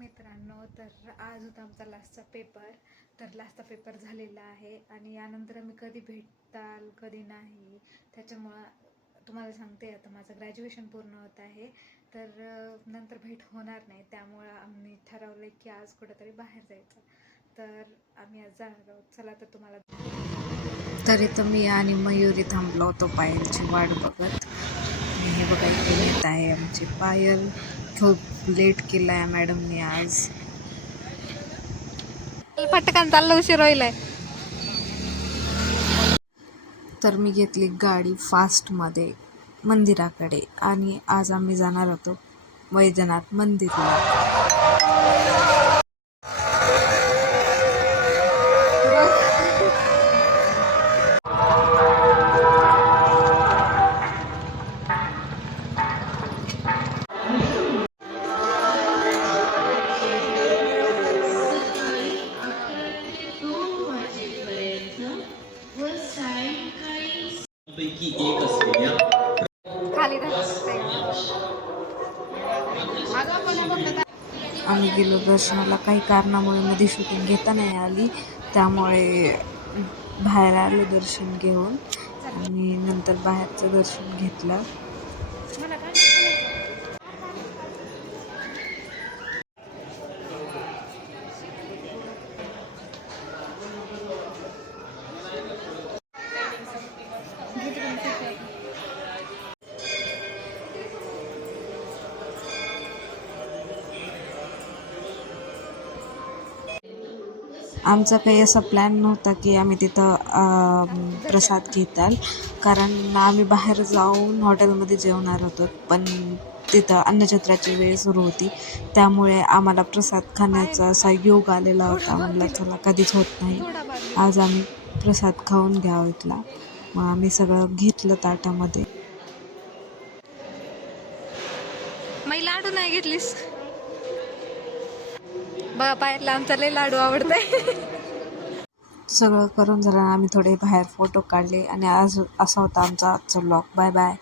मित्रांनो, तर आज होता आमचा लास्टचा पेपर. तर लास्टचा पेपर झालेला आहे आणि यानंतर आम्ही कधी भेटताल कधी नाही, त्याच्यामुळं तुम्हाला सांगते. आता माझं ग्रॅज्युएशन पूर्ण होत आहे, तर नंतर भेट होणार नाही. त्यामुळं आम्ही ठरवलं की आज कुठेतरी बाहेर जायचं. तर आम्ही आज जाणार आहोत. चला तर तुम्हाला. तरी तर मी आणि मयुरी थांबलो होतो पायलची वाट बघत. हे बघा इथे येत आहे आमची पायल. खूप लेट केला आहे मॅडमने आज. पटकन चाललं, उशीर होईलाय. तर मी घेतली गाडी फास्टमध्ये मंदिराकडे आणि आज आम्ही जाणार होतो वैद्यनाथ मंदिरला. पैकी एक असलेल्या आम्ही गेलो दर्शनाला. काही कारणामुळे मध्ये शूटिंग घेता नाही आली, त्यामुळे बाहेर आलो दर्शन घेऊन आणि नंतर बाहेरचं दर्शन घेतलं. आमचा काही असा प्लॅन नव्हता की आम्ही तिथं प्रसाद घेताल, कारण आम्ही बाहेर जाऊन हॉटेलमध्ये जेवणार होतो. पण तिथं अन्नछत्राची वेळ सुरू होती, त्यामुळे आम्हाला प्रसाद खाण्याचा असा योग आलेला होता. म्हणलं चला, कधीच होत नाही, आज आम्ही प्रसाद खाऊन घ्यावं इथला. मग आम्ही सगळं घेतलं ताटामध्ये. मी लाडू नाही घेतलीस बघा, पायाला आमचा लय लाडू आवडतंय. सगळं करून झालं, आम्ही थोडे बाहेर फोटो काढले आणि आज असा होता आमचा आजचा व्लॉग. Bye bye.